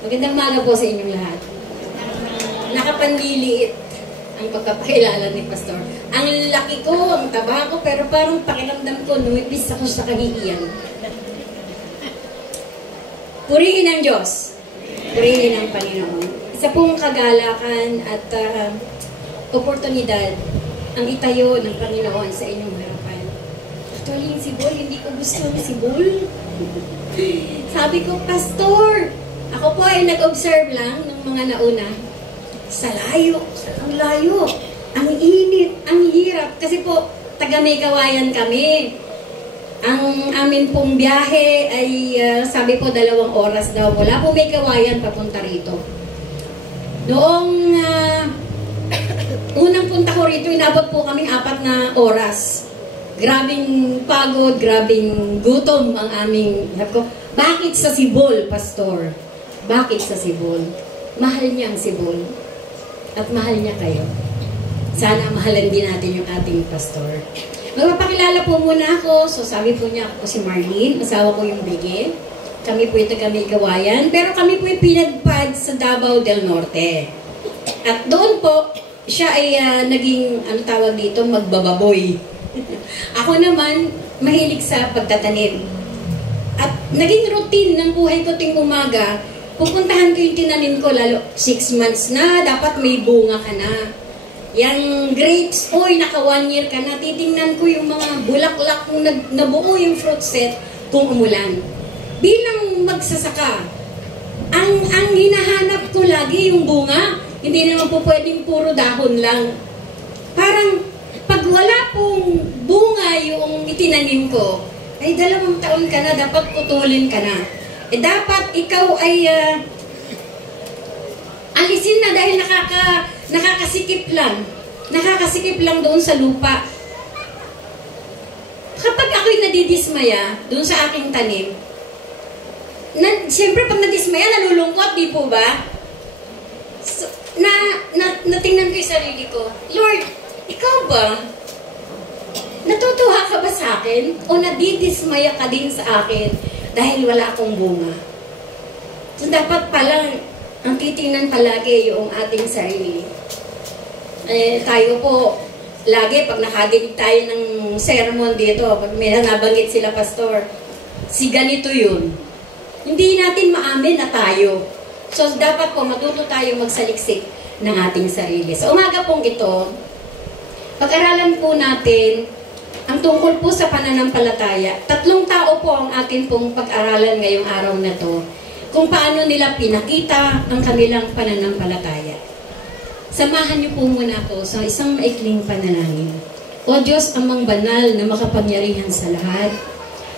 Magandang umaga po sa inyong lahat. Nakapanliliit ang pagkapakilala ni Pastor. Ang laki ko, ang taba ko, pero parang pakiramdam ko, nuwipis ako sa kahihiyan. Purihin ang Diyos. Purihin ang Panginoon. Isa pong kagalakan at oportunidad ang itayo ng Panginoon sa inyong harapan. Actually, si Bull, hindi ko gusto si Bull. Sabi ko, Pastor, ako po ay nag-observe lang ng mga nauna. Sa layo, ang layo, ang init, ang hirap. Kasi po, taga may kawayan kami. Ang amin pong biyahe ay, sabi po, 2 oras daw. Wala po may kawayan papunta rito. Noong unang punta ko rito, inabot po kami 4 na oras. Grabing pagod, grabing gutom ang aming, sabi ko, bakit sa Sibol, Pastor? Bakit sa Sibol? Mahal niya ang Sibol. At mahal niya kayo. Sana mahalan din natin yung ating pastor. Magpapakilala po muna ako. So sabi po niya, ako si Marlene. Asawa ko yung Bigel. Kami po yung taga-may gawayan. Pero kami po yung pinagpad sa Davao del Norte. At doon po, siya ay naging, ano tawag dito, magbababoy. Ako naman, mahilig sa pagtatanim. At naging routine ng buhay ko ting umaga, pupuntahan ko yung tinanim ko, lalo 6 months na, dapat may bunga ka na. Yung grapes, oy, naka 1 year ka na, titingnan ko yung mga bulaklak kung nabuo yung fruit set kung umulan. Bilang magsasaka, ang hinahanap ko lagi yung bunga, hindi naman po pwedeng puro dahon lang. Parang, pag wala pong bunga yung itinanim ko, ay 2 taon ka na, dapat putulin ka na. Dapat ikaw ay alisin na dahil nakakasikip lang. Nakakasikip lang doon sa lupa. Kapag ako'y nadidismaya doon sa aking tanim, siyempre pag nadismaya, nalulungkot, di po ba? So, natingnan ko yung sarili ko, Lord, ikaw ba? Natutuwa ka ba sa akin? O nadidismaya ka din sa akin? Dahil wala akong bunga. So, dapat palang, ang titingnan palagi yung ating sarili. Tayo po, lagi, pag nakadinig tayo ng sermon dito, pag may nabanggit sila, Pastor, si ganito yun. Hindi natin maamin na tayo. So, dapat po, matuto tayo magsaliksik ng ating sarili. So, umaga pong ito, pag-aralan po natin ang tungkol po sa pananampalataya. 3 tao po ang atin pong pag-aralan ngayong araw na to. Kung paano nila pinakita ang kanilang pananampalataya. Samahan niyo po muna ako sa isang maikling panalangin. O Diyos, amang banal na makapangyarihan sa lahat.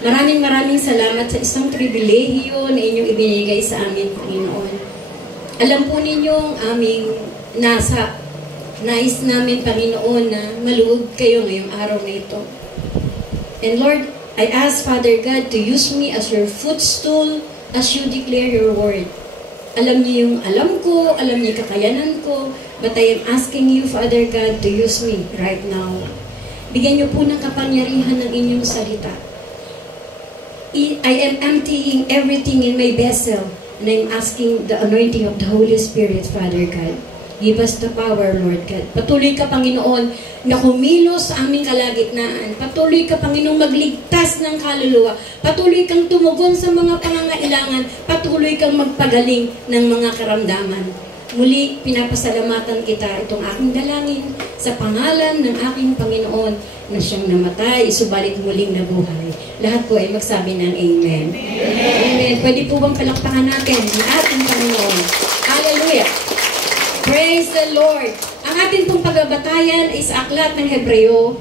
Maraming salamat sa isang pribilehiyo na inyong ibinigay sa amin, Panginoon. Alam po ninyong aming nais namin, Panginoon, na maluog kayo ngayong araw na ito. And Lord, I ask, Father God, to use me as your footstool as you declare your word. Alam niyo yung alam ko, alam niyo yung kakayanan ko, but I am asking you, Father God, to use me right now. Bigyan niyo po ng kapangyarihan ng inyong salita. I am emptying everything in my vessel, and I'm asking the anointing of the Holy Spirit, Father God. Give us the power, Lord God. Patuloy ka, Panginoon, na kumilos sa aming kalagitnaan. Patuloy ka, Panginoon, magligtas ng kaluluwa. Patuloy kang tumugon sa mga pangangailangan. Patuloy kang magpagaling ng mga karamdaman. Muli, pinapasalamatan kita itong aking dalangin sa pangalan ng aking Panginoon na siyang namatay, subalit muling nabuhay. Lahat po ay magsabi ng Amen. Amen. Pwede po bang palakpakan natin ang ating Panginoon? Hallelujah! Praise the Lord! Ang ating pong pagbabatayan ay sa aklat ng Hebreo,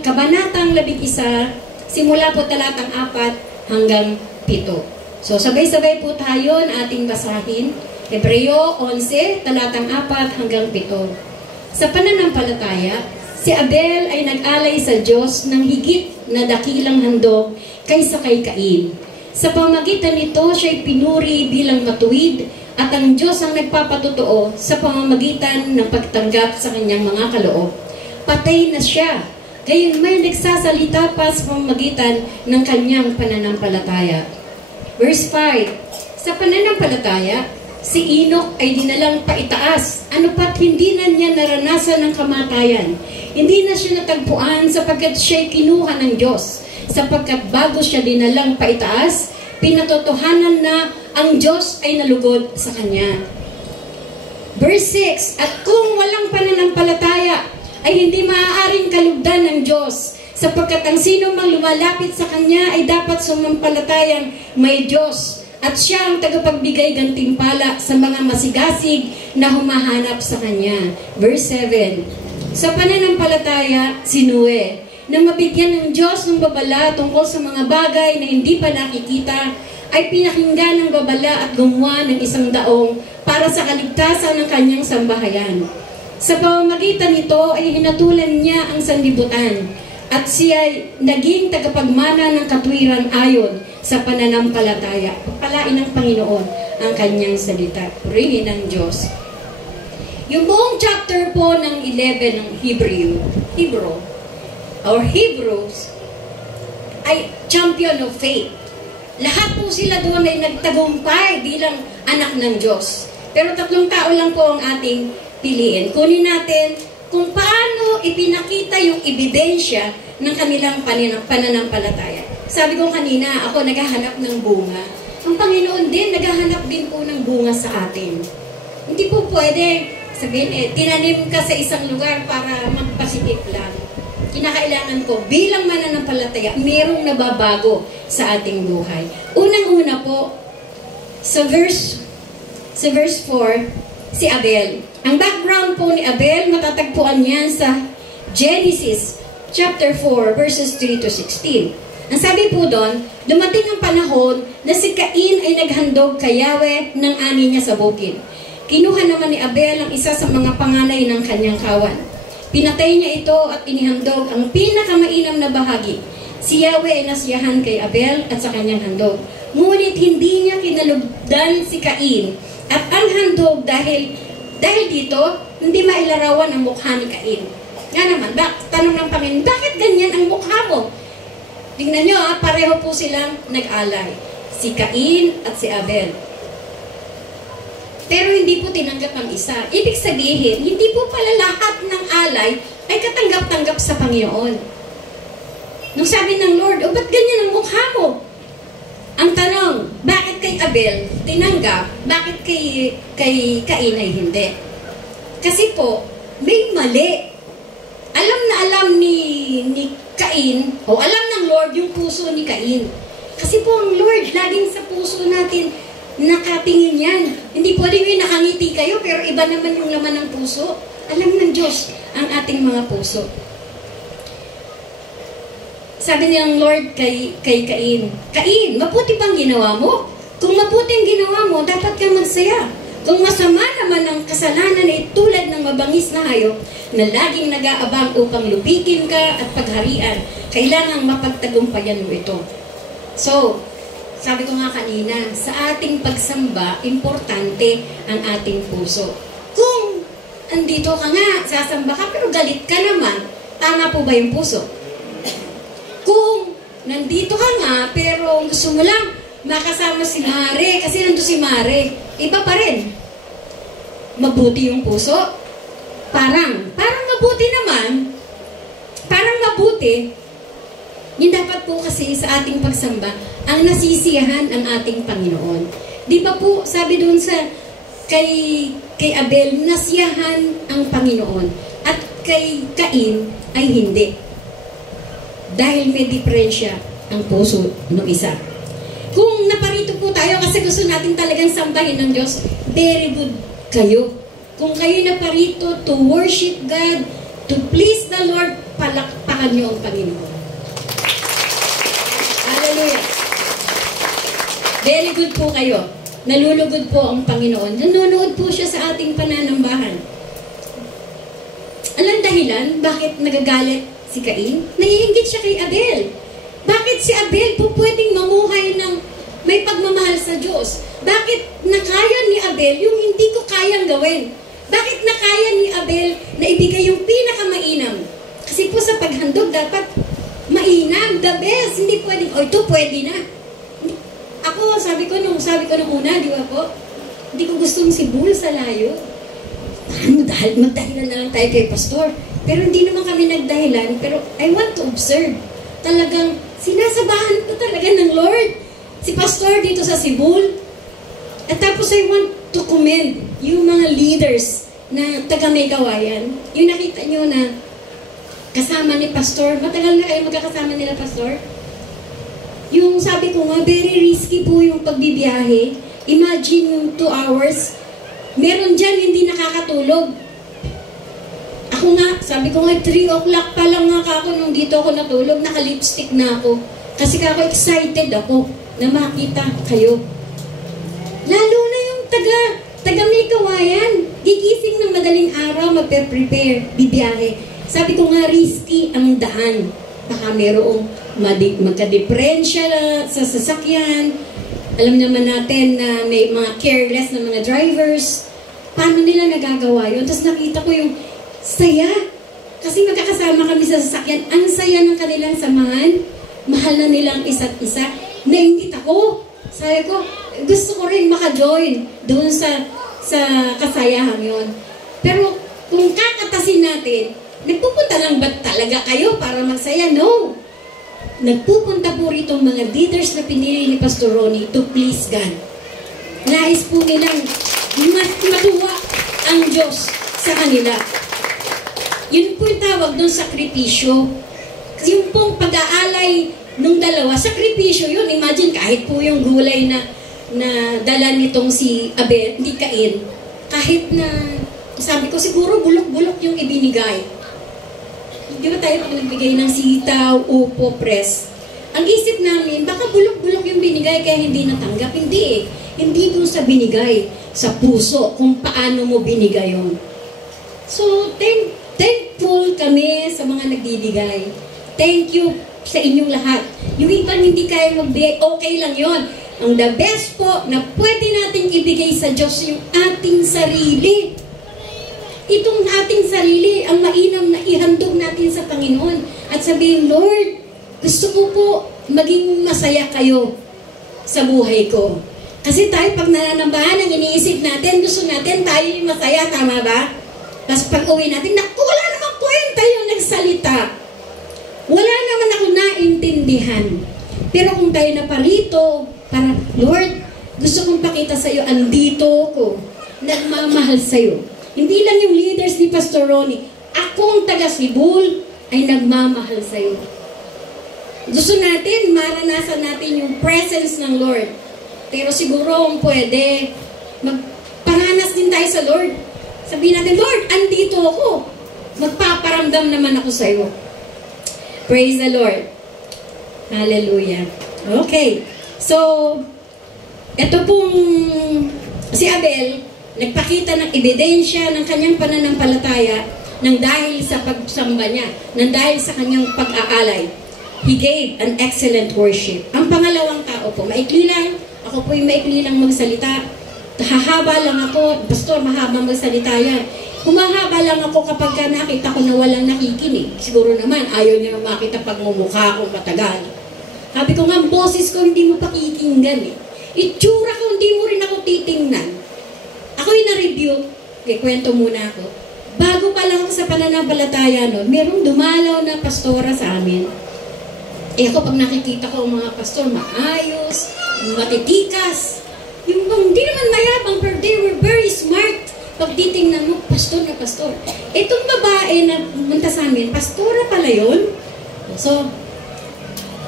kabanatang 11, simula po talatang 4 hanggang 7. So, sabay-sabay po tayo na ating basahin. Hebreo 11, talatang 4 hanggang 7. Sa pananampalataya, si Abel ay nag-alay sa Diyos ng higit na dakilang handog kaysa kay Cain. Sa pamamagitan nito, siya'y pinuri bilang matuwid at ang Diyos ang nagpapatotoo sa pamamagitan ng pagtanggap sa kanyang mga kaloob. Patay na siya, gayon may nagsasalita pa sa pamamagitan ng kanyang pananampalataya. Verse 5, Sa pananampalataya, si Enoch ay dinalang paitaas. Ano pat hindi na niya naranasan ng kamatayan. Hindi na siya natagpuan sapagkat siya'y kinuha ng Diyos. Sapagkat bago siya dinalang paitaas, pinatotohanan na ang Diyos ay nalugod sa kanya. Verse 6, at kung walang pananampalataya, ay hindi maaaring kalugdan ng Diyos, sapagkat ang sino mang lumalapit sa Kanya ay dapat sumampalatayang may Diyos, at siya ang tagapagbigay gantimpala sa mga masigasig na humahanap sa Kanya. Verse 7, sa pananampalataya, si Noe, na mabigyan ng Diyos ng babala tungkol sa mga bagay na hindi pa nakikita, ay pinakinggan ng babala at gumawa ng isang daong para sa kaligtasan ng kanyang sambahayan. Sa pamamagitan nito ay hinatulan niya ang sanlibutan at siya ay naging tagapagmana ng katwiran ayon sa pananampalataya. Pagpalain ng Panginoon ang kanyang salita. Purihin ng Diyos. Yung buong chapter po ng 11 ng Hebrews ay champion of faith. Lahat po sila doon ay nagtagumpay bilang anak ng Diyos. Pero 3 tao lang po ang ating piliin. Kunin natin kung paano ipinakita yung ebidensya ng kanilang pananampalataya. Sabi ko kanina, ako naghahanap ng bunga. Ang Panginoon din, naghahanap din po ng bunga sa atin. Hindi po pwede sabihin, tinanim ka sa isang lugar para magpasitip lang. Kinakailangan ko, bilang mananampalataya, mayroong nababago sa ating buhay. Unang-una po, sa verse 4, si Abel. Ang background po ni Abel, matatagpuan niyan sa Genesis chapter 4, verses 3 to 16. Ang sabi po doon, dumating ang panahon na si Cain ay naghandog kay Yahweh ng ani niya sa bukid. Kinuha naman ni Abel ang isa sa mga panganay ng kanyang kawan. Pinatay niya ito at inihandog ang pinakamainam na bahagi. Si Yahweh ay nasiyahan kay Abel at sa kanyang handog. Ngunit hindi niya kinalugdan si Cain. At ang handog dahil dito, hindi mailarawan ang mukha ni Cain. Nga naman, tanong ng Panginoon, bakit ganyan ang mukha mo? Tingnan nyo, pareho po silang nag-alay. Si Cain at si Abel. Pero hindi po tinanggap ang isa. Ibig sabihin, hindi po pala lahat ng alay ay katanggap-tanggap sa Panginoon. Nung sabi ng Lord, ba't ganyan ang mukha mo? Ang tanong, bakit kay Abel tinanggap, bakit kay Cain ay hindi? Kasi po, may mali. Alam na alam ni Cain, o alam ng Lord yung puso ni Cain. Kasi po ang Lord, laging sa puso natin nakatingin yan. Hindi pwedeng yung nakangiti kayo, pero iba naman yung laman ng puso. Alam ng Diyos ang ating mga puso. Sabi niyang Lord kay Cain, Cain, mabuti bang ginawa mo? Kung mabuti ang ginawa mo, dapat ka magsaya. Kung masama naman ang kasalanan ay tulad ng mabangis na hayop na laging nag-aabang upang lupikin ka at pagharian, kailangang mapagtagumpayan mo ito. So, sabi ko nga kanina, sa ating pagsamba, importante ang ating puso. Kung andito ka nga, sasamba ka, pero galit ka naman, tama po ba yung puso? Kung nandito ka nga, pero gusto mo lang makasama si Mare, kasi nandito si Mare, iba pa rin. Mabuti yung puso? Parang mabuti naman, parang mabuti, yun dapat po kasi sa ating pagsamba, ang nasisiyahan ang ating Panginoon. Di ba po, sabi doon sa kay Abel, nasiyahan ang Panginoon, at kay Cain ay hindi. Dahil may diferensya ang puso ng isa. Kung naparito po tayo kasi gusto natin talagang sambahin ng Diyos, very good kayo. Kung kayo naparito to worship God, to please the Lord, palakpakan niyo ang Panginoon. Hallelujah. Very good po kayo. Nalulugod po ang Panginoon. Nanonood po siya sa ating pananambahan. Alam dahilan, bakit nagagalit si Cain? Naiinggit siya kay Abel. Bakit si Abel po pwedeng mamuhay ng may pagmamahal sa Diyos? Bakit nakaya ni Abel yung hindi ko kayang gawin? Bakit nakaya ni Abel na ibigay yung pinakamainam? Kasi po sa paghandog dapat mainam, the best. Hindi pwedeng, ito pwede na. Ako ako, sabi ko nung una, di ba po? Hindi ko gustong si Bull sa layo. Magdahilan na lang tayo kay Pastor. Pero hindi naman kami nagdahilan. Pero I want to observe. Talagang sinasabahan ko talaga ng Lord si Pastor dito sa Sibul. At tapos I want to commend yung mga leaders na taga May Kawayan. Yung nakita nyo na kasama ni Pastor. Matagal na kayo magkakasama nila, Pastor? Yung sabi ko nga, very risky po yung pagbibiyahe. Imagine yung 2 hours. Meron dyan hindi nakakatulog. Ako nga, sabi ko nga, 3 o'clock pa lang nga ako nung dito ako natulog. Naka-lipstick na ako. Kasi ako excited ako na makita kayo. Lalo na yung taga May Kawayan. Gigising ng madaling araw, magpe-prepare, bibiyahe. Sabi ko nga, risky ang daan. Baka merong magka-diferensya sa sasakyan. Alam naman natin na may mga careless na mga drivers. Paano nila nagagawa yun? Tapos nakita ko yung saya. Kasi magkakasama kami sa sasakyan. Ang saya ng kanilang samahan. Mahal na nilang isa't isa. Nainggit ako. Sabi ko, gusto ko rin maka-join doon sa kasayahan yon. Pero kung kakatasin natin, nagpupunta lang ba talaga kayo para magsaya? No. Nagpupunta po rito mga leaders na pinili ni Pastor Ronnie to please God. Nais po nilang matuwa ang Diyos sa kanila. Yun po yung tawag doon, sakripisyo. Yung pong pag-aalay nung dalawa, sakripisyo yun. Imagine kahit po yung gulay na dala nitong si Abel, hindi Cain. Kahit na, sabi ko siguro bulok-bulok yung ibinigay. Di ba tayo pag nagbigay ng sitaw, upo, press? Ang isip namin, baka bulok-bulok yung binigay kaya hindi natanggap. Hindi eh. Hindi doon sa binigay, sa puso, kung paano mo binigay yun. So, thankful kami sa mga nagbibigay. Thank you sa inyong lahat. Yung ibang hindi kaya magbigay, okay lang yon. Ang the best po na pwede natin ibigay sa Diyos yung ating sarili. Itong ating sarili, ang mainam na ihandog natin sa Panginoon. At sabihin, Lord, gusto ko po maging masaya kayo sa buhay ko. Kasi tayo pag nananambahan, ang iniisip natin, gusto natin tayo yung masaya, tama ba? Tapos pag uwi natin, naku, wala namang kwenta yung nagsalita. Wala naman ako naintindihan. Pero kung tayo na parito, para, Lord, gusto kong pakita sa'yo, andito ko, nagmamahal sa'yo. Hindi lang yung leaders ni Pastor Ronnie, akong taga Sibul ay nagmamahal sa'yo. Gusto natin, maranasan natin yung presence ng Lord. Pero siguro kung pwede, magparanas din tayo sa Lord. Sabihin natin, Lord, andito ako. Magpaparamdam naman ako sa'yo. Praise the Lord. Hallelujah. Okay. So, ito pong si Abel, nagpakita ng ebidensya ng kanyang pananampalataya nang dahil sa pagsamba niya, nang dahil sa kanyang pag-aalay. He gave an excellent worship. Ang pangalawang tao po, maikli lang, ako po yung maikli lang magsalita. Hahaba lang ako, Pastor, mahaba magsalita yan. Humahaba lang ako kapag nakita ko na walang nakikinig. Siguro naman, ayaw niya makita pag mumukha akong matagal. Sabi ko nga, boses ko hindi mo pakikinggan eh. Itsura ko, hindi mo rin ako titingnan. Ako yung na-review, kwento muna ako. Bago pa lang sa pananampalataya nun, merong dumalaw na pastora sa amin. Eh ako pag nakikita ko ang mga pastor, maayos, matitikas. Yung hindi naman mayabang, pero they were very smart. Pag titingnan mo, pastor na pastor. Itong babae na pumunta sa amin, pastora pala yun. So,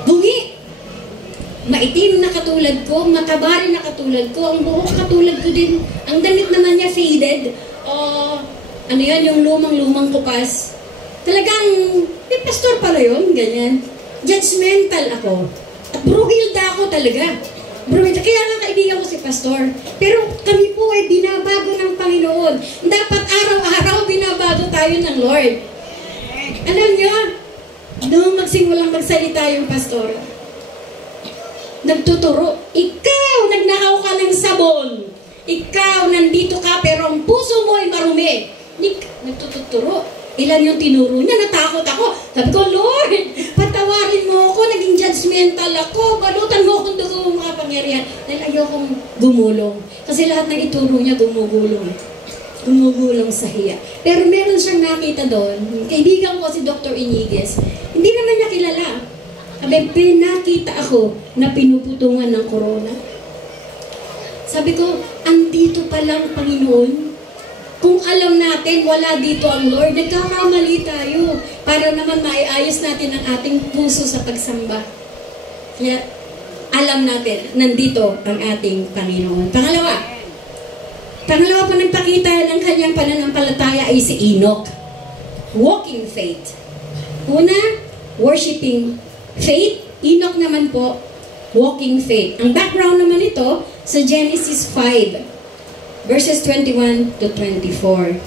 bungi. Maitim na katulad ko, mataba rin na katulad ko, ang buhok katulad ko din. Ang damit naman niya faded. Ano yan, yung lumang-lumang kupas. Talagang, pastor pala yun, ganyan. Judgmental ako. At bruhilda ako talaga. Bruhilda. Kaya nga kaibigan ko si pastor. Pero kami po ay binabago ng Panginoon. Dapat araw-araw binabago tayo ng Lord. Alam niyo, nung magsimulang magsalita yung pastor, nagtuturo, ikaw, nagnakaw ka ng sabon. Ikaw, nandito ka, pero ang puso mo ay marumi. Nagtuturo. Ilan yung tinuro niya, natakot ako. Sabi ko, Lord, patawarin mo ako, naging judgmental ako, balutan mo akong dugo ng mga pangyarihan. Dahil ayokong gumulong. Kasi lahat ng ituro niya gumugulong. Gumugulong sa hiya. Pero meron siyang nakita doon, kaibigan ko si Dr. Iniguez, hindi naman niya kilala. Sabi, pinakita ako na pinuputungan ng corona. Sabi ko, andito palang Panginoon. Kung alam natin, wala dito ang Lord, nagkakamali tayo para naman maiayos natin ang ating puso sa pagsamba. Kaya, alam natin, nandito ang ating Panginoon. Pangalawa po nagpakita ng kanyang pananampalataya ay si Enoch. Walking faith. Una, worshiping faith. Enoch naman po, walking faith. Ang background naman ito sa Genesis 5. Verses 21 to 24.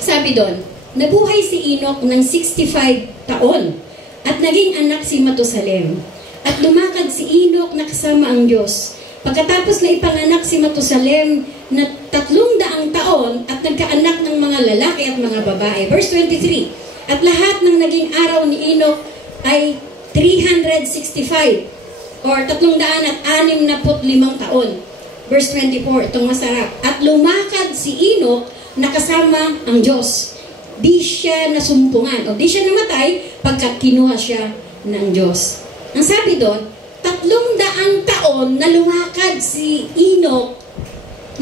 Sabi doon, nabuhay si Enoch ng 65 taon at naging anak si Matusalem. At lumakad si Enoch na kasama ang Diyos. Pagkatapos na ipanganak si Matusalem na 300 taon at nagkaanak ng mga lalaki at mga babae. Verse 23, at lahat ng naging araw ni Enoch ay 365 or 365 taon. Verse 24, itong masarap. At lumakad si Enoch na kasama ang Diyos. Di siya nasumpungan o di siya namatay pagkat kinuha siya ng Diyos. Ang sabi doon, 300 taon na lumakad si Enoch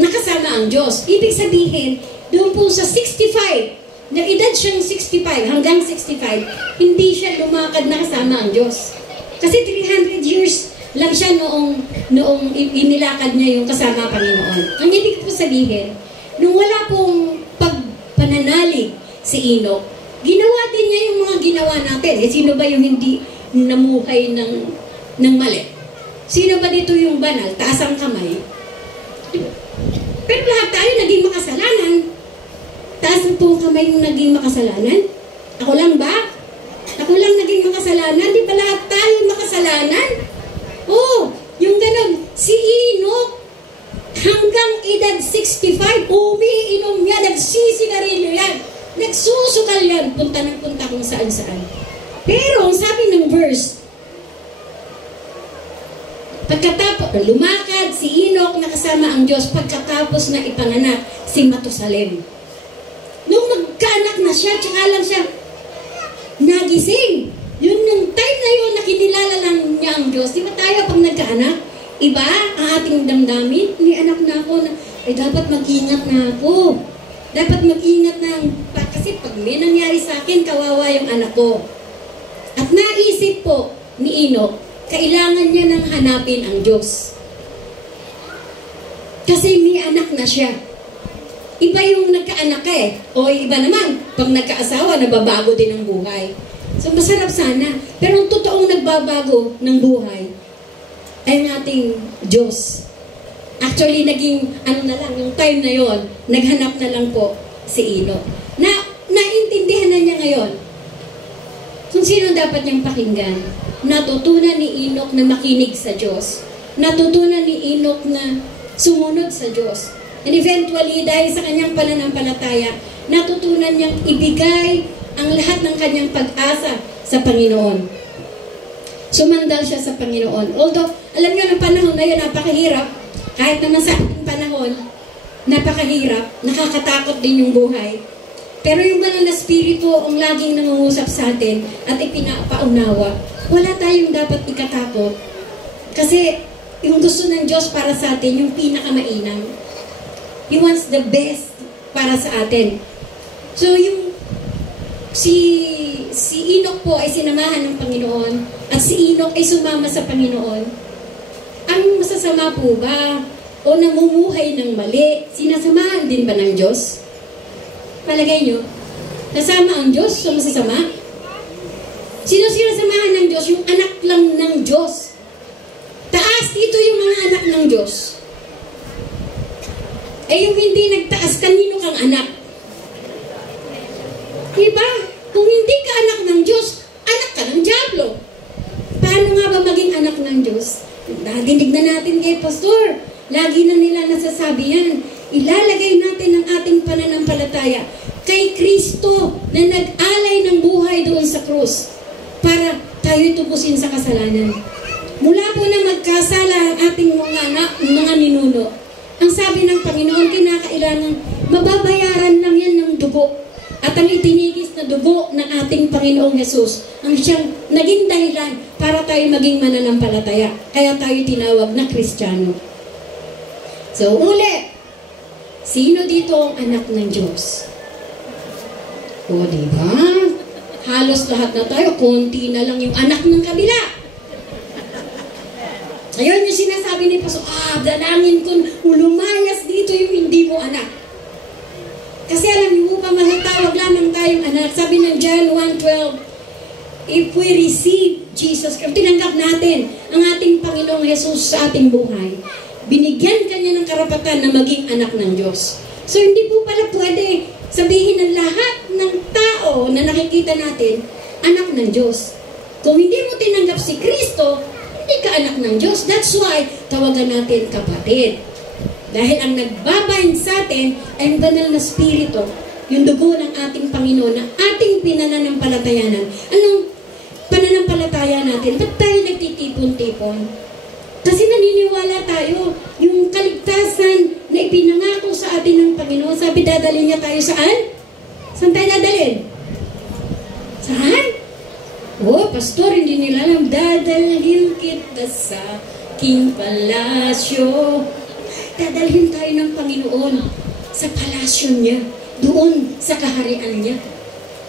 na kasama ang Diyos. Ibig sabihin, doon po sa 65, na edad siyang 65 hanggang 65, hindi siya lumakad na kasama ang Diyos. Kasi 300 years lang siya noong inilakad niya yung kasama Panginoon. Ang ibig po sabihin, nung wala pong pagpananalig si Enoch, ginawa din niya yung mga ginawa natin. Sino ba yung hindi namuhay ng mali? Sino ba dito yung banal? Taas ang kamay. Pero lahat tayo naging makasalanan. Taas po kamay yung naging makasalanan. Ako lang ba? Ako lang naging makasalanan? Di ba lahat tayo makasalanan? Oh, yung ganun, si Enoch, hanggang edad 65, umiinom yan, nagsisigarilyo yan, nagsusukal yan, punta ng punta kung saan-saan. Pero, ang sabi ng verse, pagkatapos, lumakad si Enoch na kasama ang Diyos, pagkatapos na ipanganak si Matusalem. Nung magkaanak na siya, tsaka lang siya nagising. Yun yung time na yun na kinilala lang niya ang Diyos. Di ba tayo pag nagkaanak, iba ang ating damdamin? May anak na ako na, dapat mag-ingat na ako. Dapat mag-ingat na. Kasi pag may nangyari sa akin, kawawa yung anak ko. At naisip po ni Enoch, kailangan niya nang hanapin ang Diyos. Kasi may anak na siya. Iba yung nagkaanak eh. O iba naman, pag nagkaasawa, nababago din ang buhay. So, masarap sana. Pero ang totoong nagbabago ng buhay ay ang ating Diyos. Actually, naging, yung time na yon, naghanap na lang po si Enoch. Naintindihan na niya ngayon kung sino dapat niyang pakinggan. Natutunan ni Enoch na makinig sa Diyos. Natutunan ni Enoch na sumunod sa Diyos. And eventually, dahil sa kanyang pananampalataya, natutunan niyang ibigay ang lahat ng kanyang pag-asa sa Panginoon. Sumandal siya sa Panginoon. Although, alam niyo, ng panahon na yun, napakahirap. Kahit naman sa ating panahon, napakahirap, nakakatakot din yung buhay. Pero yung banal na spirito ang laging nangungusap sa atin at ipinapaunawa. Wala tayong dapat ikatakot. Kasi yung gusto ng Diyos para sa atin, yung pinakamainam. He wants the best para sa atin. So, si Enoch po ay sinamahan ng Panginoon at si Enoch ay sumama sa Panginoon. Ang masasama po ba o namumuhay ng mali, sinasamahan din ba ng Diyos? Palagay nyo, nasama ang Diyos o masasama? Sino sinasamahan ng Diyos? Yung anak lang ng Diyos. Taas dito yung mga anak ng Diyos. Eh yung hindi nagtaas, kanino kang anak? Diba? Kung hindi ka anak ng Diyos, anak ka ng Diablo. Paano nga ba maging anak ng Diyos? Dinig na natin kay Pastor. Lagi na nila nasasabi yan. ilalagay natin ang ating pananampalataya kay Kristo na nag-alay ng buhay doon sa krus para tayo tubusin sa kasalanan. Mula po na magkasala ang ating mga ninuno, ang sabi ng Panginoon, kinakailangan mababayaran lang yan ng dugo. At ang itinigis na dugo ng ating Panginoong Jesus ang siyang naging dahilan para tayo maging mananampalataya. Kaya tayo tinawag na Kristiyano. So, ulit, sino dito ang anak ng Diyos? O, diba? Halos lahat na tayo, konti na lang yung anak ng kabila. Ayun yung sinasabi ni Pastor, dalangin kung lumayas dito yung hindi mo anak. Kasi alam niyo, upang mahatawag lamang tayong anak. Sabi ng John 1:12, if we receive Jesus Christ, tinanggap natin ang ating Panginoong Jesus sa ating buhay, binigyan kanya ng karapatan na maging anak ng Diyos. So hindi po pala pwede sabihin ng lahat ng tao na nakikita natin, anak ng Diyos. Kung hindi mo tinanggap si Kristo, hindi ka anak ng Diyos. That's why tawagan natin kapatid. Dahil ang nagbabind sa atin ay ang banal na spirito, yung dugo ng ating Panginoon na ating pinananampalatayanan. Anong pananampalataya natin? Ba't tayo nagtitipon-tipon? Kasi naniniwala tayo, yung kaligtasan na ipinangako sa atin ng Panginoon, sabi dadalhin niya tayo saan? Saan tayo dadalhin? Saan? Pastor, hindi nila alam, dadalhin kita sa King Palasyo. Dadalhin tayo ng Panginoon sa palasyo niya, doon sa kaharian niya.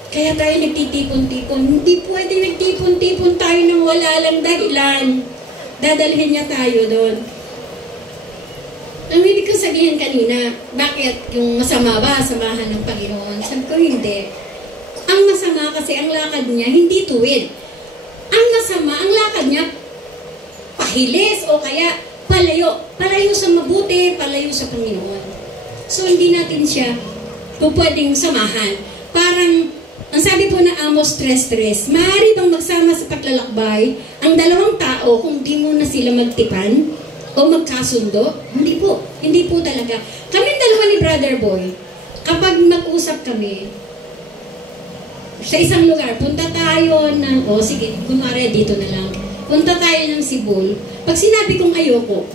Kaya tayo nagtitipon-tipon. Hindi pwede nagtipon-tipon tayo ng wala lang dahilan. Dadalhin niya tayo doon. Ang ibig ko sabihin kanina, bakit yung masama ba samahan ng Panginoon? Sabi ko hindi. Ang masama kasi ang lakad niya hindi tuwid. Ang masama, ang lakad niya pahilis o kaya palayo. Palayo sa mabuti, palayo sa Panginoon. So, hindi natin siya pwedeng samahan. Parang, ang sabi po na Amos 3:3, maaari bang magsama sa paglalakbay ang dalawang tao kung di mo na sila magtipan o magkasundo? Hindi po. Hindi po talaga. Kaming dalawa ni Brother Boy, kapag mag-usap kami, sa isang lugar, punta tayo ng, sige, kunwari dito na lang. Punta tayo ng Cebu. Pag sinabi kong ayoko,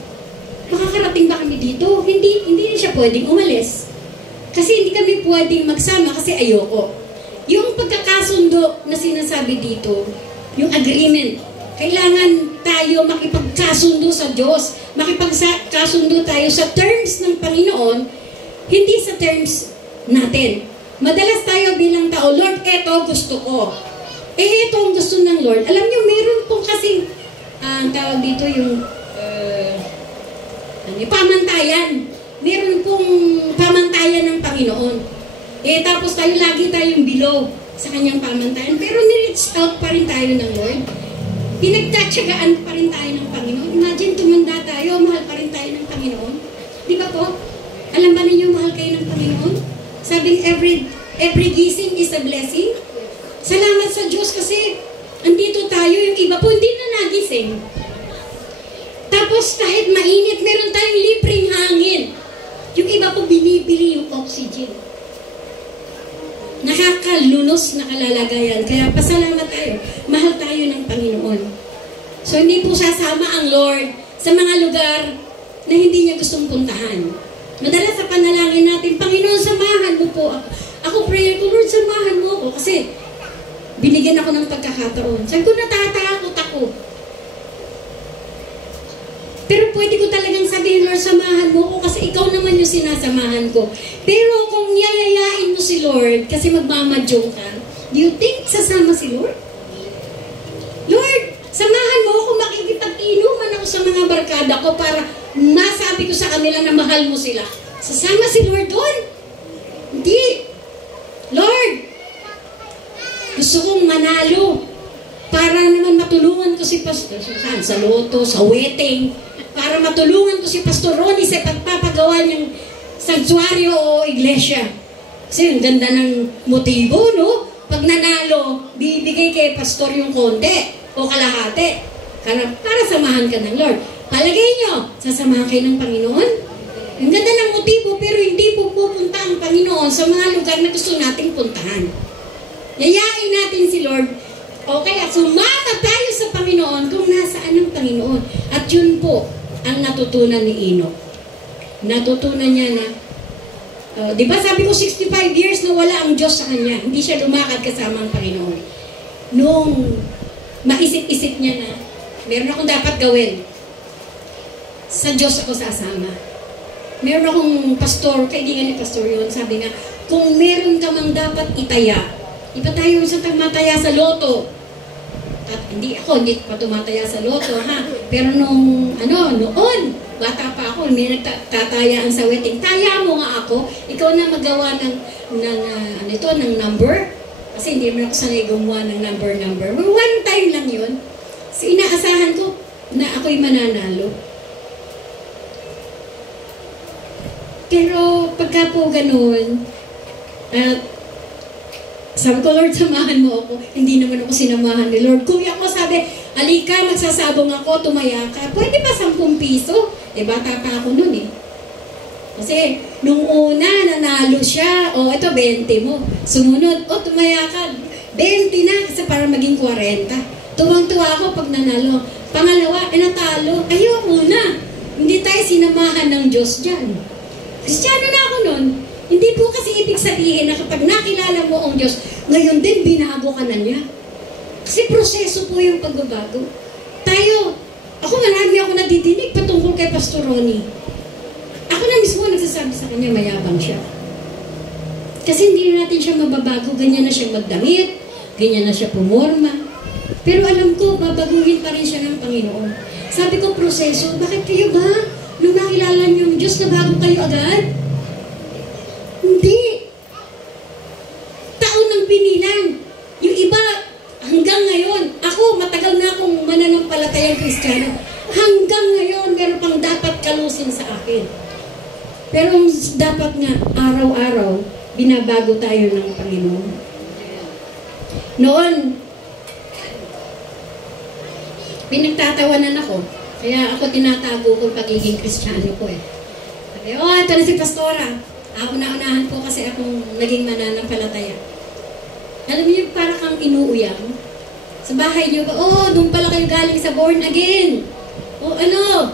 makakarating ba kami dito? Hindi siya pwedeng umalis. Kasi hindi kami pwedeng magsama kasi ayoko. Yung pagkakasundo na sinasabi dito, yung agreement, kailangan tayo makipagkasundo sa Diyos, makipagkasundo tayo sa terms ng Panginoon, hindi sa terms natin. Madalas tayo bilang tao, Lord, eto gusto ko. Ito ang gusto ng Lord. Alam niyo, meron pong kasing, ang tawag dito yung, pamantayan. Meron pong pamantayan ng Panginoon. Tapos lagi tayong below sa kanyang pamantayan. Pero ni-reach out pa rin tayo ng Lord. Pinagtatsagaan pa rin tayo ng Panginoon. Imagine, tumanda tayo, mahal pa rin tayo ng Panginoon. Di ba po? Alam ba ninyo, mahal kayo ng Panginoon? Sabing every gising is a blessing. Salamat sa Diyos kasi andito tayo, yung iba po hindi na nagising. Tapos kahit mainit, meron tayong libreng hangin. Yung iba po binibili yung oxygen. Nakakalunos na kalalagayan. Kaya pasalamat tayo. Mahal tayo ng Panginoon. So hindi po sasama ang Lord sa mga lugar na hindi niya gustong puntahan. Madalas sa panalangin natin, Panginoon, samahan mo po ako. Ako prayer ko, Lord, samahan mo ako. Kasi binigyan ako ng pagkakataon. Sabi ko, natatakot ako. Pero pwede ko talagang sabihin, Lord, samahan mo ko kasi ikaw naman yung sinasamahan ko. Pero kung yayayain mo si Lord, kasi magmamadyong ka, do you think sasama si Lord? Lord, samahan mo ako, makikipag-inuman ako sa mga barkada ko para masabi ko sa kanila na mahal mo sila. Sasama si Lord doon? Hindi. Lord, gusto kong manalo para naman matulungan ko si Pastor sa loto, sa wedding, para matulungan ko si Pastor Ronnie sa pagpapagawa niyang sanctuaryo o iglesia. Kasi yung ganda ng motibo, no? Pag nanalo, bibigay kay Pastor yung konti o kalahati para samahan ka ng Lord. Palagay nyo, sasamahan kayo ng Panginoon? Ang ganda ng motibo, pero hindi po pupunta ang Panginoon sa mga lugar na gusto nating puntahan. Yayain natin si Lord, okay, at sumama tayo sa Panginoon kung nasaan ang Panginoon. At yun po ang natutunan ni Enoch. Natutunan niya na, di ba sabi ko 65 years na wala ang Diyos sa kanya. Hindi siya lumakad kasama ang Panginoon. Nung maisip-isip niya na, meron akong dapat gawin. Sa Diyos ako sasama. Meron akong pastor, kaibigan ni pastor yun, sabi nga, kung meron ka mang dapat itaya, iba tayo sa tumataya sa loto. At hindi pa tumataya sa loto, ha? Pero noon, bata pa ako, may nagtatayaan sa wedding. Taya mo nga ako, ikaw na magawa ng number. Kasi hindi mo ako sanay gumawa ng number. One time lang yun. So, inaasahan ko na ako'y mananalo. Pero pagka po ganun, sabi ko, Lord, samahan mo ako. Hindi naman ako sinamahan ni Lord. Kuya ko sabi, alika, magsasabong ako, tumaya ka. Pwede ba 10 piso? Bata pa ako nun eh. Kasi, nung una, nanalo siya. Ito, 20 mo. Sumunod, tumaya ka. 20 na, kasi para maging 40. Tuwang-tuwa ako pag nanalo. Pangalawa, natalo. Ayoko na. Hindi tayo sinamahan ng Diyos dyan. Kristiyano na ako nun. Hindi po kasi ibig sabihin na kapag nakilala mo ang Diyos, ngayon din binago ka na niya. Kasi proseso po yung pagbabago. Ako marami ako nadidinig patungkol kay Pastor Ronnie. Ako na mismo nagsasabi sa kanya, mayabang siya. Kasi hindi natin siya mababago, ganyan na siya magdamit, ganyan na siya pumorma. Pero alam ko, babaguhin pa rin siya ng Panginoon. Sabi ko, proseso, bakit kayo ba? Nung nakilala niyo yung Diyos, nabago kayo agad? Hindi. Taon ng binilang. Yung iba, hanggang ngayon, ako, matagal na akong mananampalatayang Kristiyano. Hanggang ngayon, meron pang dapat kalusin sa akin. Pero dapat nga, araw-araw, binabago tayo ng Panginoon. Noon, pinagtatawanan ako. Kaya ako tinatago ko pagiging Kristiyano ko eh. Sabi, ito na si Pastora. Una-unahan po kasi akong naging mananampalataya. Alam niyo, para kang inuuyang. Sa bahay niyo ba, doon pala kayo galing sa born again. Ano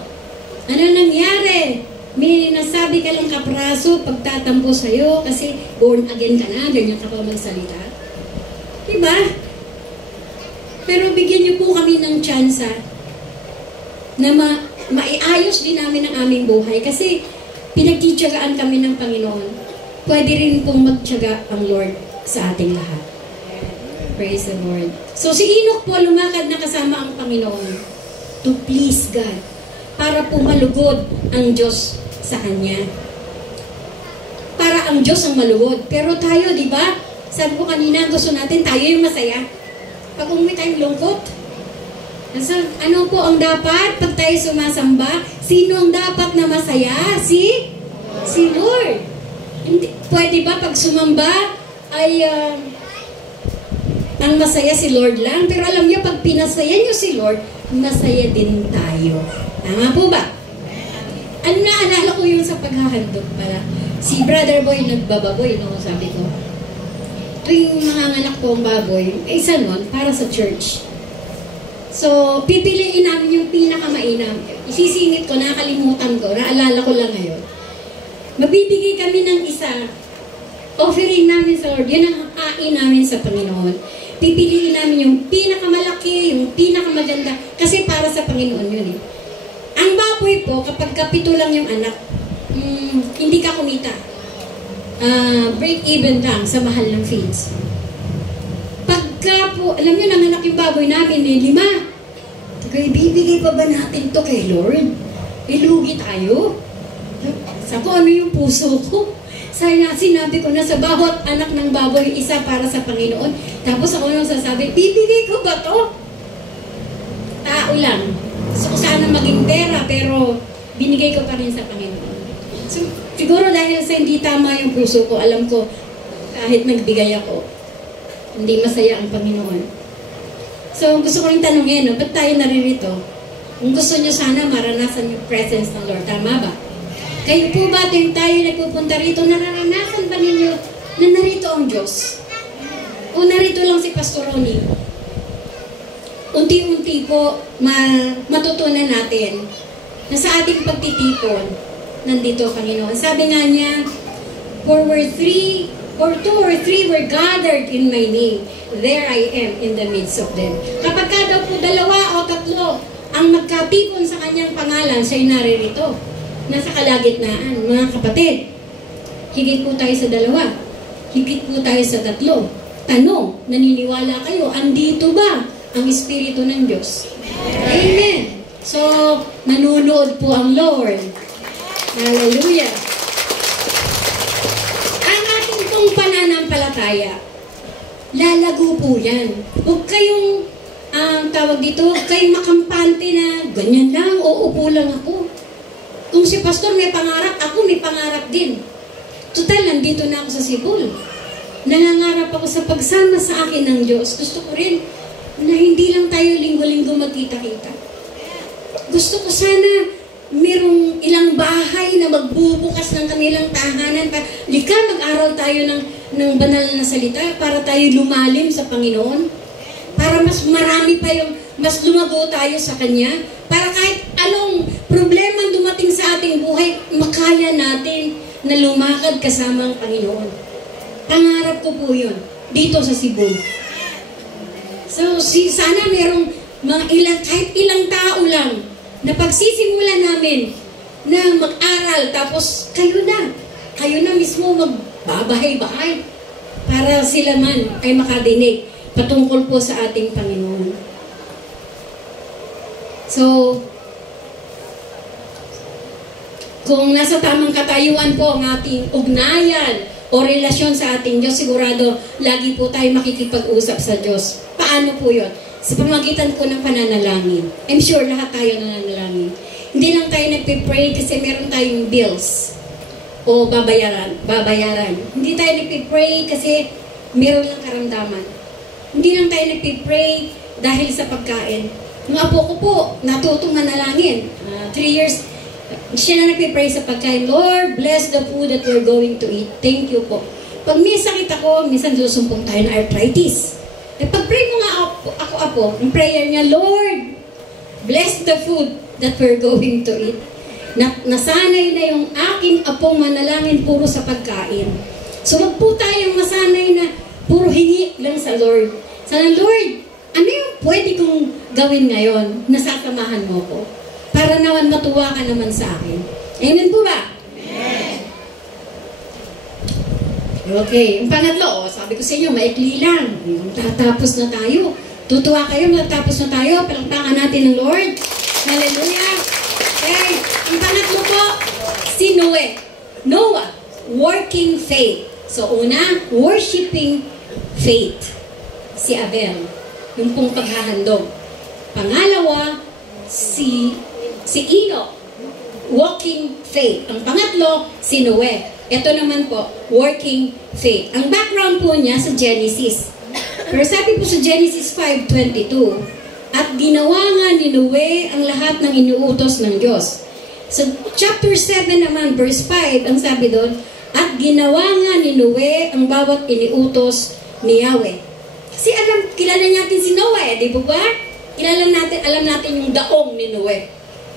nangyari? May nasabi ka lang kapraso pagtatampo sa'yo kasi born again ka na, ganyan ka pa magsalita. Diba? Pero bigyan niyo po kami ng tsansa na maiayos din namin ang aming buhay kasi pinagtitiyagaan kami ng Panginoon. Pwede rin pong magtiyaga ang Lord sa ating lahat. Praise the Lord. So si Enoch po lumakad na kasama ang Panginoon to please God. Para po malugod ang Diyos sa Kanya. Para ang Diyos ang malugod. Pero tayo, di ba? Sabi ko kanina, gusto natin tayo yung masaya. Pag umuwi tayong lungkot, ano po ang dapat pag tayo sumasamba? Sino ang dapat na masaya? Si Lord. Pwede ba pag sumamba ay ang masaya si Lord lang? Pero alam niyo, pag pinasaya niyo si Lord, masaya din tayo. Tama po ba? Ano naalala ko yung sa paghahandog pala? Si Brother Boy nagbababoy, no? Sabi ko. Tuwing manganganak ko ang baboy, isa nun, para sa church. So, pipiliin namin yung pinakamainam. Isisingit ko, nakalimutan ko, naalala ko lang ngayon. Mabibigay kami ng isa. Offering namin sa Lord, yun ang hain namin sa Panginoon. Pipiliin namin yung pinakamalaki, yung pinakamaganda, kasi para sa Panginoon yun eh. Ang baboy po, kapag kapito lang yung anak, hindi ka kumita. Break even lang sa mahal ng feeds. Pagka po, alam nyo, nanganak yung baboy namin, 5. Kaya ibibigay pa ba natin to kay Lord? Lugi tayo. Sabi ko, ano yung puso ko? Sinabi ko na sa bawat anak ng baboy, isa para sa Panginoon. Tapos ako nang sasabi, bibigay ko ba to? Tao lang. Gusto ko sana maging pera, pero binigay ko pa rin sa Panginoon. So, siguro dahil sa hindi tama yung puso ko, alam ko, kahit nagbigay ako, hindi masaya ang Panginoon. So, gusto ko rin tanungin, ba't tayo naririto? Kung gusto nyo sana maranasan yung presence ng Lord, tama ba? Kayo po ba, tuwing tayo nagpupunta rito, nararanasan ba ninyo na narito ang Diyos? O narito lang si Pastor Ronnie? Unti-unti po matutunan natin na sa ating pagtitipon, nandito Panginoon. Sabi nga niya, for where two or three were gathered in my name, there I am in the midst of them. Kapag ka daw po 2 o 3 ang magkatipon sa kanyang pangalan, siya'y naririto. Nasa kalagitnaan, mga kapatid. Higit po tayo sa 2. Higit po tayo sa 3. Tanong, naniniwala kayo, andito ba ang Espiritu ng Diyos? Amen. So, nanunood po ang Lord. Hallelujah. Ang ating pong pananampalataya, lalago po yan. Huwag kayong, tawag dito, huwag kayong makampante na ganyan lang, o upo lang ako. Kung si Pastor may pangarap, ako may pangarap din. Total, nandito na ako sa Cebu. Nangangarap ako sa pagsama sa akin ng Diyos. Gusto ko rin na hindi lang tayo linggo-linggo magkita-kita. Gusto ko sana merong ilang bahay na magbubukas ng kanilang tahanan. Lika, mag-aral tayo ng banal na salita para tayo lumalim sa Panginoon. Para mas marami pa yung, mas lumago tayo sa Kanya. Para kahit anong problema dumating sa ating buhay, makaya natin na lumakad kasama ang Panginoon. Pangarap ko po yun, dito sa Cebu. So, sana merong kahit ilang tao lang na pagsisimulan namin na mag-aral, tapos kayo na mismo magbabahay-bahay para sila man ay makadinig patungkol po sa ating Panginoon. So, kung nasa tamang katayuan po ang ating ugnayan o relasyon sa ating Diyos, sigurado lagi po tayo makikipag-usap sa Diyos. Paano po yun? Sa pamagitan po ng pananalangin. I'm sure lahat tayo nananalangin. Hindi lang tayo nagpipray kasi meron tayong bills o babayaran. Hindi tayo nagpipray kasi meron lang karamdaman. Hindi lang tayo nagpipray dahil sa pagkain. Mga apo ko po, natutong manalangin. 3 years, siya na nagpipray sa pagkain. Lord, bless the food that we're going to eat. Thank you po. Pag may sakit ako, minsan susumpong tayo na arthritis. Pag-pray mo nga ako, ang prayer niya, Lord, bless the food that we're going to eat. Nasanay na yung aking apong manalangin puro sa pagkain. So wag po tayong masanay na puro hingi lang sa Lord. Sana, Lord, ano yung pwede kong gawin ngayon? Nasasamahan mo ko. Para naman matuwa ka naman sa akin. Amen po ba? Amen. Okay. Ang pangatlo, sabi ko sa inyo, maikli lang. Tatapos na tayo. Tutuwa kayo, natapos na tayo. Palakpakan natin ng Lord. Hallelujah. Okay. Ang pangatlo po, si Noah, working faith. So, una, worshiping faith. Si Abel, yung pong paghahandog. Pangalawa, si Enoch, walking faith. Ang pangatlo, si Noe. Ito naman po, working faith. Ang background po niya sa Genesis. Pero sabi po sa Genesis 5:22, at ginawa nga ni Noe ang lahat ng inuutos ng Diyos. Sa chapter 7 naman, verse 5, ang sabi doon, at ginawa nga ni Noe ang bawat iniutos ni Yahweh. Kasi kilala natin si Noe, di ba? Alam natin yung daong ni Noe.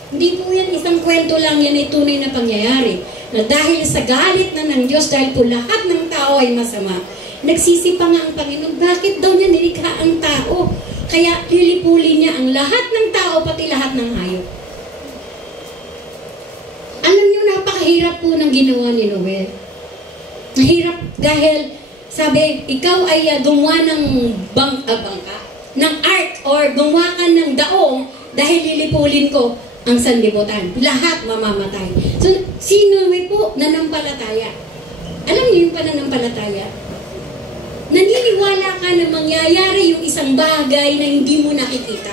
Hindi po yan isang kwento lang, yan ay tunay na pangyayari. Na dahil sa galit na ng Diyos, dahil po lahat ng tao ay masama, nagsisipa nga ang Panginoon, bakit daw niya nilikha ang tao? Kaya lilipulin niya ang lahat ng tao, pati lahat ng hayop. Alam niyo, napakahirap po ng ginawa ni Noe. Nahirap dahil, sabi, ikaw ay gumawa ng bangka, ng ark, or gumawa ka ng daong, dahil lilipulin ko ang sanlibutan. Lahat mamamatay. So, si Noe po, nanampalataya. Alam niyo yung pananampalataya? Naniniwala ka na mangyayari yung isang bagay na hindi mo nakikita.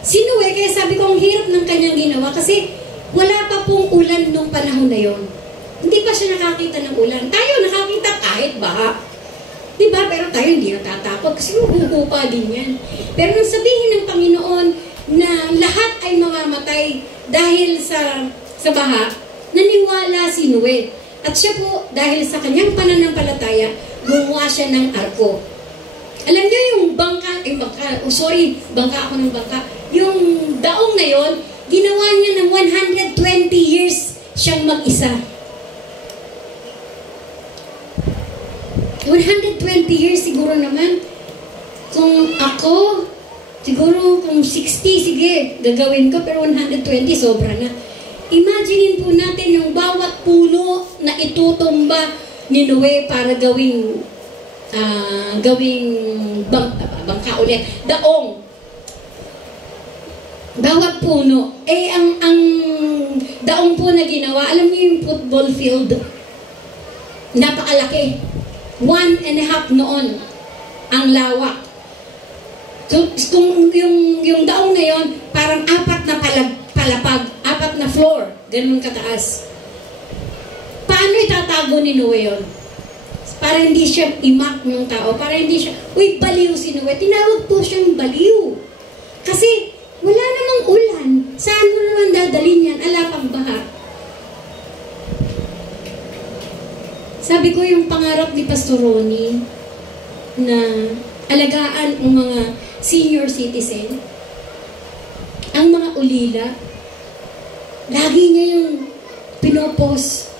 Si Noe, kaya sabi ko, ang hirap ng kanyang ginawa kasi wala pa pong ulan nung panahon na yon. Hindi pa siya nakakita ng ulan. Tayo nakakita kahit baha. Diba? Pero tayo hindi natatakot kasi huhupa din yan. Pero nang sabihin ng Panginoon na lahat ay mamamatay dahil sa baha, Naniwala si Noe. At siya po, dahil sa kanyang pananampalataya, gumawa siya ng arko. Alam niyo yung bangka ako ng bangka. Yung daong na yon, ginawa niya ng 120 years siyang mag-isa. 120 years siguro naman. Kung ako, siguro kung 60, sige, gagawin ko, pero 120, sobra na. Imaginein po natin yung bawat puno na itutumba ni Noe para gawing bangka ulit. Daong. Bawat puno. Ang daong po na ginawa, alam niyo yung football field? Napakalaki. 1.5 noon ang lawak. So, kung yung daong na yon, parang 4 na palapag, 4 na floor, ganun kataas. Paano itatago ni Noe yun? Para hindi siya imak ng tao, para hindi siya, uy, baliw si Noe. Tinawag po siyang baliw. Kasi, wala namang ulan. Saan mo naman dadalhin yan? Ala pang baha. Sabi ko yung pangarap ni Pastor Ronnie na alagaan ang mga senior citizen, ang mga ulila, lagi niya yung pinopost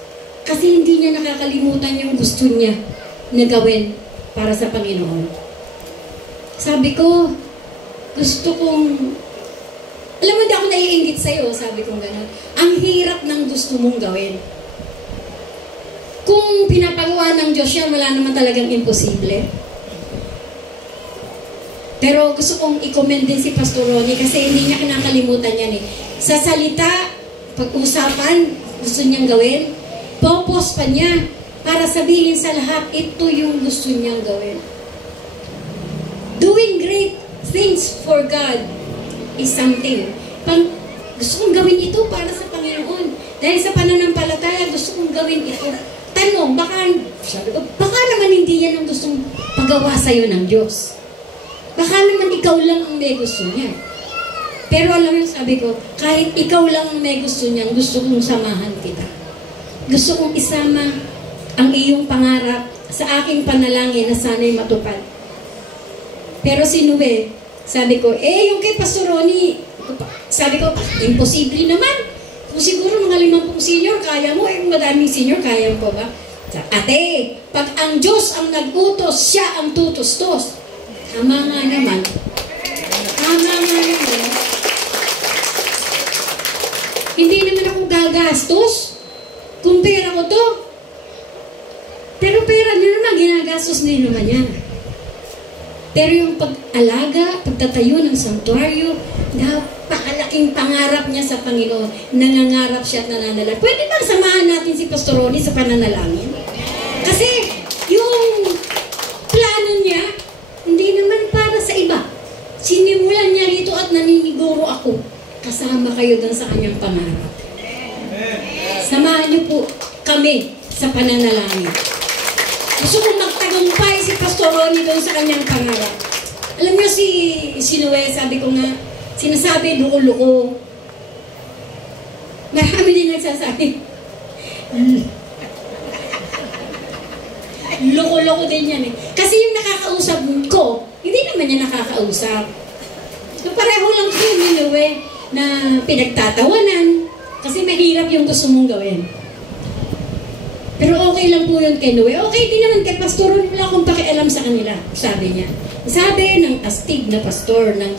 kasi hindi niya nakakalimutan yung gusto niya na gawin para sa Panginoon. Sabi ko, gusto kong, alam mo, hindi ako naiinggit sa'yo, sabi kong gano'n. Ang hirap ng gusto mong gawin. Kung pinapagawa ng Diyos yan, wala naman talagang imposible. Pero gusto kong i-commend din si Pastor Ronnie kasi hindi niya kinakalimutan yan eh. Sa salita, pag-usapan, gusto niyang gawin, popos pa niya para sabihin sa lahat, ito yung gusto niyang gawin. Doing great things for God is something. Gusto kong gawin ito para sa Panginoon. Dahil sa pananampalataya, gusto kong gawin ito. Tanong, baka naman hindi yan ang gustong pagawa sa'yo ng Diyos. Baka naman ikaw lang ang may gusto niya. Pero alam mo, sabi ko, kahit ikaw lang ang may gusto niya, gusto kong samahan kita. Gusto kong isama ang iyong pangarap sa aking panalangin na sana'y matupad. Pero si Noe, sabi ko, yung kay Pastor Ronnie, sabi ko, imposible naman. Kung siguro mga 50 senior, kaya mo, madaming senior, kaya mo ba? Ate, pag ang Diyos ang nag-utos, siya ang tutustos. Tama nga naman. Tama nga naman. Hindi naman ako gagastos kung pera ko to. Pero pera niyo naman, ginagastos din naman yan. Pero yung pag-alaga, pagtatayo ng santuaryo, napakalaking pangarap niya sa Panginoon. Nangangarap siya at nananalangin. Pwede bang samahan natin si Pastor Ronnie sa pananalangin? Kasi yung plano niya, hindi naman para sa iba. Sinimulan niya rito at naniniguro ako. Kasama kayo doon sa kanyang pangarap. Samahan niyo po kami sa pananalangin. Gusto kong magtagumpay si Pastor Ronnie doon sa kanyang pangarap. Alam niyo si Noe, sabi ko nga, sinasabi, luko-luko. Marami din nagsasabi. Loko-loko din yan eh. Kasi yung nakakausap ko, hindi naman niya nakakausap. So, pareho lang ko ni Noe na pinagtatawanan kasi mahirap yung gusto mong gawin. Pero okay lang po yun kay Noe. Okay din naman kay Pastor Ron, wala akong pakialam sa kanila, sabi niya. Sabi ng astig na pastor, ng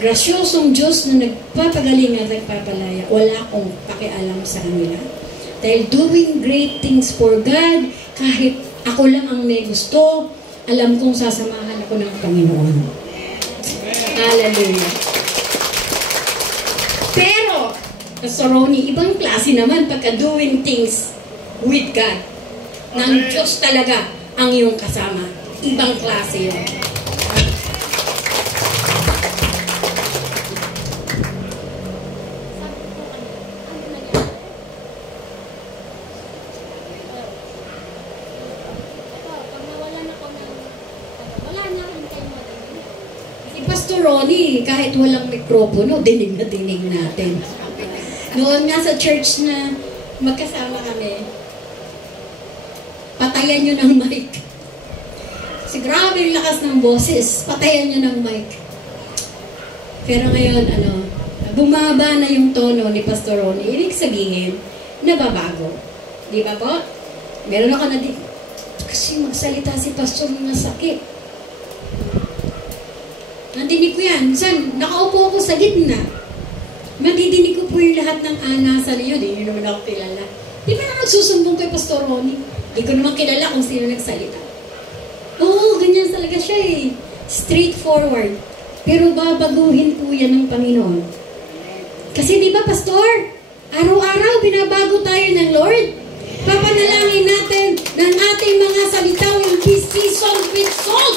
grasyosong Diyos na nagpapagaling at nagpapalaya, wala akong pakialam sa kanila. Dahil doing great things for God, kahit ako lang ang may gusto, alam kong sasamahan ako ng Panginoon. Hallelujah. Pero, Pastor Ronnie, ibang klase naman pagka doing things with God. Nang Diyos talaga ang iyong kasama. Ibang klase yun. Pastor Ronnie, kahit walang mikropono, dinig na dinig natin. Noon nga sa church na magkasama kami. Patayan nyo ng mic. Kasi grabe yung lakas ng boses. Patayan nyo ng mic. Pero ngayon, bumaba na yung tono ni Pastor Ronnie. Ibig sabihin, nababago. Di ba po? Meron ako na di, kasi magsalita si Pastor na sakit. Nandinig ko yan. Minsan, nakaupo ako sa gitna. Mandidinig ko po yung lahat ng anasan niyo. Di nyo naman ako kilala. Di ba na nagsusumbong kay Pastor Ronnie? Di ko naman kilala kung sino nagsalita. Oo, ganyan talaga siya eh. Straightforward. Pero babaguhin po yan ng Panginoon. Kasi di ba, Pastor? Araw-araw, binabago tayo ng Lord. Papanalangin natin na ang ating mga salita will be seasoned with salt.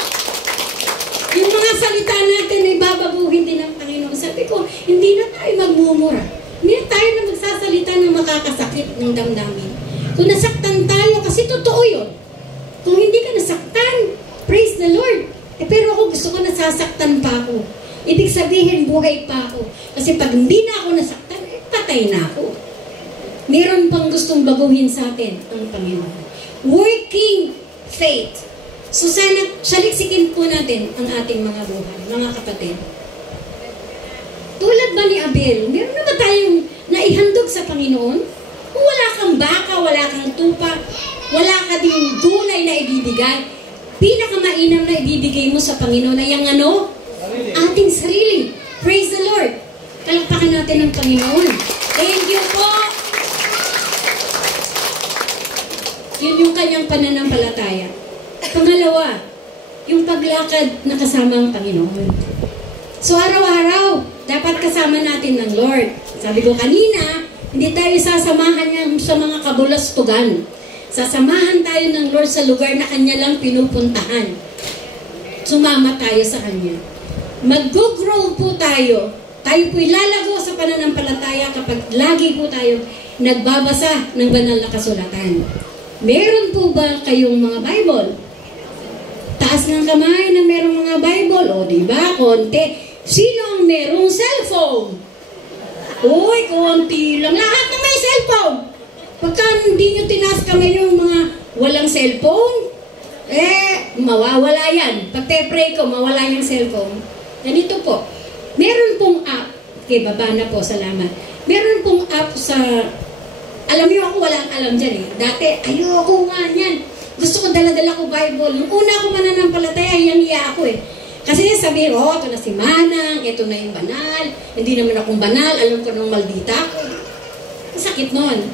Yung mga salita natin ay babaguhin din ng Panginoon. Sabi ko, hindi na tayo magmumura. Hindi na tayo na magsasalita ng makakasakit ng damdamin. Kung nasaktan tayo, kasi totoo yun. Kung hindi ka nasaktan, praise the Lord. Pero ako gusto ko nasasaktan pa ako. Ibig sabihin, buhay pa ako. Kasi pag hindi na ako nasaktan, patay na ako. Meron pang gustong baguhin sa atin ang Panginoon. Working faith. So sana, saliksikin po natin ang ating mga buhay, mga kapatid. Tulad ba ni Abel, meron na ba tayong naihandog sa Panginoon? Kung wala kang baka, wala kang tupa, wala ka ding gulay na ibibigay, pinakamainam na ibibigay mo sa Panginoon ay ang ating sarili. Praise the Lord. Palakpakan natin ng Panginoon. Thank you po. Yun yung kanyang pananampalataya. Pangalawa, yung paglakad na kasama ang Panginoon. So araw-araw, dapat kasama natin ng Lord. Sabi ko kanina, hindi tayo sasamahan niya sa mga kabulastugan. Sasamahan tayo ng Lord sa lugar na Kanya lang pinupuntahan. Sumama tayo sa Kanya. Mag-grow po tayo. Tayo po'y lalago sa pananampalataya kapag lagi po tayo nagbabasa ng banal na kasulatan. Meron po ba kayong mga Bible? Taas ng kamay na merong mga Bible. O diba, konti. Sino ang merong cellphone? Uy, konti lang. Lahat na may cellphone. Pagka hindi nyo tinaas kamay yung mga walang cellphone, mawawala yan. Pag te-pray ko, mawala yung cellphone. Ganito po. Meron pong app. Okay, baba na po. Salamat. Meron pong app sa... Alam niyo ako, walang alam dyan eh. Dati, ayoko nga yan. Gusto ko dala-dala ko Bible. Nung una ako mananampalataya, hiyang-hiya ako eh. Kasi sabihin, ito na si Manang, ito na yung banal. Hindi naman akong banal, alam ko nung maldita ako. Masakit nun.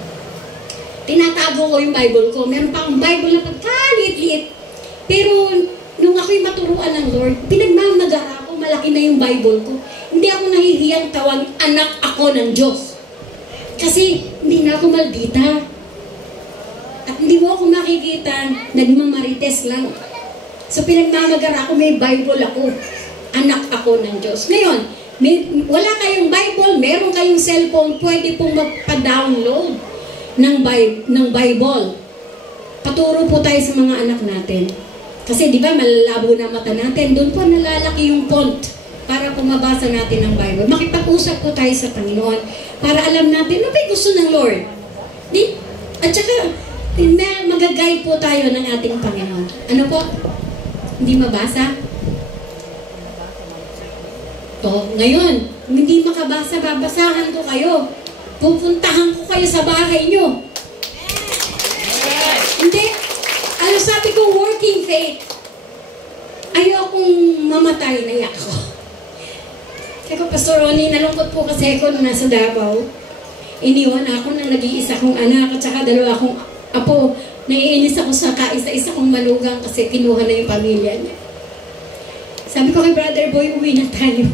Tinatago ko yung Bible ko. Meron pa akong Bible na pagkalit-liit. Pero nung ako'y maturuan ng Lord, pinagmamagara ako, malaki na yung Bible ko. Hindi ako nahihiyang tawag, anak ako ng Diyos. Kasi hindi na ako maldita. At hindi mo ako makikita, nagmamarites lang. So pinagmamagara ako, may Bible ako. Anak ako ng Diyos. Ngayon, wala kayong Bible, meron kayong cellphone, pwede pong magpa-download ng Bible. Paturo po tayo sa mga anak natin. Kasi di ba malalabo na mata natin, doon po nalalaki yung font para po mabasa natin ang Bible. Makipag-usap po tayo sa Panginoon para alam natin ano ba gusto ng Lord. At saka, mag-guide po tayo ng ating Panginoon. Ano po? Hindi mabasa? Ngayon, hindi makabasa, babasahan ko kayo. Pupuntahan ko kayo sa bahay nyo. Hindi. Sabi ko, working faith. Ayokong mamatay, naiyak ko. Kaya ko, Pastor Ronnie, nalungkot po kasi ako nung nasa Davao. Iniwan ako ng nag-iisa kong anak at saka dalawa akong apo. Naiinis ako sa kaisa-isa kong malugang kasi kinuha na yung pamilya niya. Sabi ko kay Brother Boy, uwi na tayo.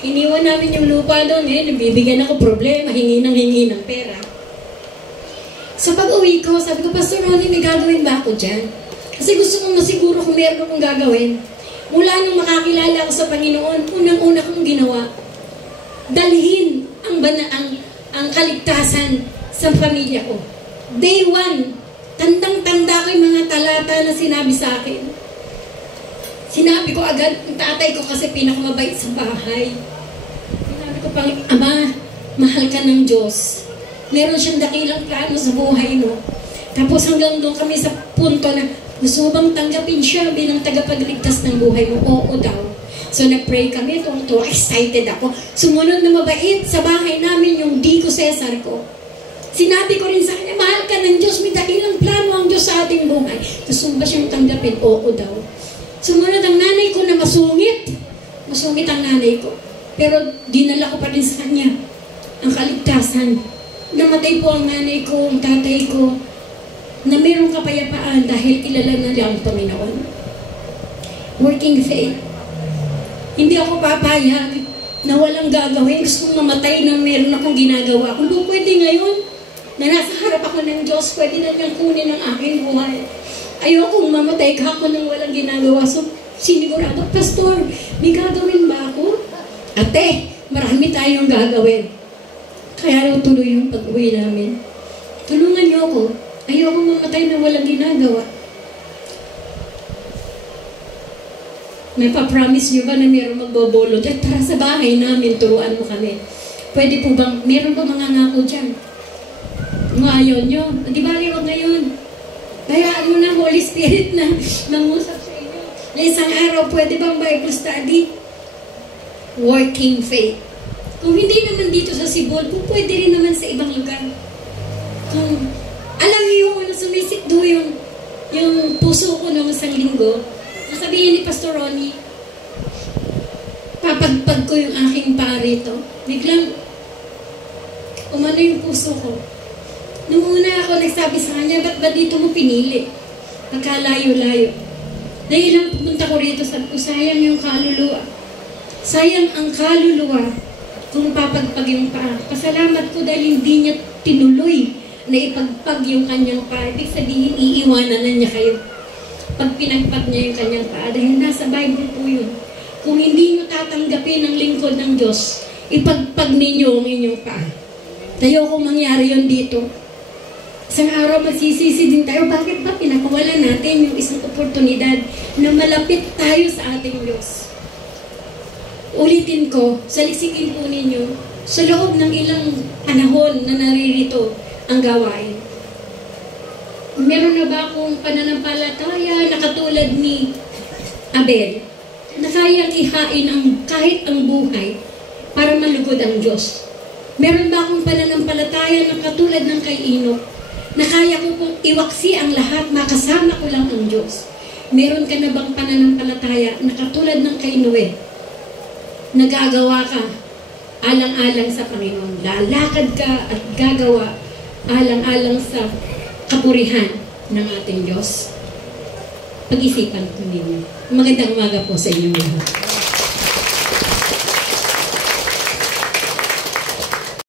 Iniwan namin yung lupa doon nabibigyan ako problema, hingi ng pera. Sa pag-uwi ko, sabi ko, Pastor Ronnie, may gagawin ba ako dyan? Kasi gusto kong masiguro kung meron akong gagawin. Mula nung makakilala ko sa Panginoon, unang-una kong ginawa, dalhin ang kaligtasan sa pamilya ko. Day 1, tandang-tanda ko yung mga talata na sinabi sa akin. Sinabi ko agad, yung tatay ko kasi pinakamabait sa bahay. Sinabi ko pang, Ama, mahal ka ng Diyos. Meron siyang dakilang plano sa buhay mo. Tapos hanggang doon kami sa punto na gusto mo bang tanggapin siya bilang tagapagligtas ng buhay mo? Oo daw. So nag-pray kami, tungto, excited ako. Sumunod na mabait sa bahay namin yung Dico Cesar ko. Sinabi ko rin sa kanya, mahal ka ng Diyos, may dakilang plano ang Diyos sa ating buhay. Gusto ba siyang tanggapin? Oo daw. Sumunod ang nanay ko na masungit. Masungit ang nanay ko. Pero dinala ko pa rin sa kanya ang kaligtasan. Namatay po ang nanay ko, ang tatay ko, na mayroong kapayapaan dahil kilala na niya ang Panginoon. Working faith. Hindi ako papayag na walang gagawin. Gusto kong mamatay na meron akong ginagawa. Kung doon pwede ngayon, na nasa harap ako ng Diyos, pwede na niyang kunin ang aking buhay. Ayokong mamatay ka ako nang walang ginagawa. So, sinigurado, Pastor, may gagawin ba ako? Ate, marami tayong gagawin. Kaya raw tuloy yung pag-uwi namin. Tulungan niyo ako. Ayokong mamatay na walang ginagawa. May pa-promise niyo ba na meron magbobolot? At tara sa bahay namin, turuan mo kami. Pwede po bang, meron ba mga ngako dyan? Kung ayaw nyo, di ba liwag ngayon? Hayaan mo na Holy Spirit na mangusap sa inyo. Na isang araw, pwede bang Bible study? Working faith. Kung hindi naman dito sa Cebu, pwede rin naman sa ibang lugar. Kung alam niyo yung sumisikdo yung puso ko noong isang linggo, sabihin ni Pastor Ronnie, papagpag ko yung aking pari ito. Biglang, umano yung puso ko. Nung una ako nagsabi sa kanya, ba't ba dito mo pinili? Pagkalayo-layo. Dahil lang pumunta ko rito, sabi ko, sayang yung kaluluwa. Sayang ang kaluluwa kung papagpag yung paa. Pasalamat ko dahil hindi niya tinuloy na ipagpag yung kanyang paa. Ibig sabihin, iiwanan na niya kayo. Pag pinagpag niya yung kanyang paa, dahil nasa Bible po yun. Kung hindi niyo tatanggapin ang lingkod ng Diyos, ipagpag ninyo ang inyong paa. Tayo kung mangyari yun dito. Isang araw magsisisi din tayo, bakit ba pinakawalan natin yung isang oportunidad na malapit tayo sa ating Diyos? Ulitin ko, saliksikin po ninyo, sa loob ng ilang panahon na naririto ang gawain. Meron na ba akong pananampalataya na katulad ni Abel, na kayang ihain kahit ang buhay para malugod ang Diyos? Meron ba akong pananampalataya na katulad ng kay Enoch, na kaya ko pong iwaksi ang lahat, makasama ko lang ang Diyos? Meron ka na bang pananampalataya na katulad ng kay Noe, nagagawa ka alang-alang sa Panginoon, lalakad ka at gagawa alang-alang sa kapurihan ng ating Diyos? Pag-isipan ko ninyo. Magandang umaga po sa inyong lahat.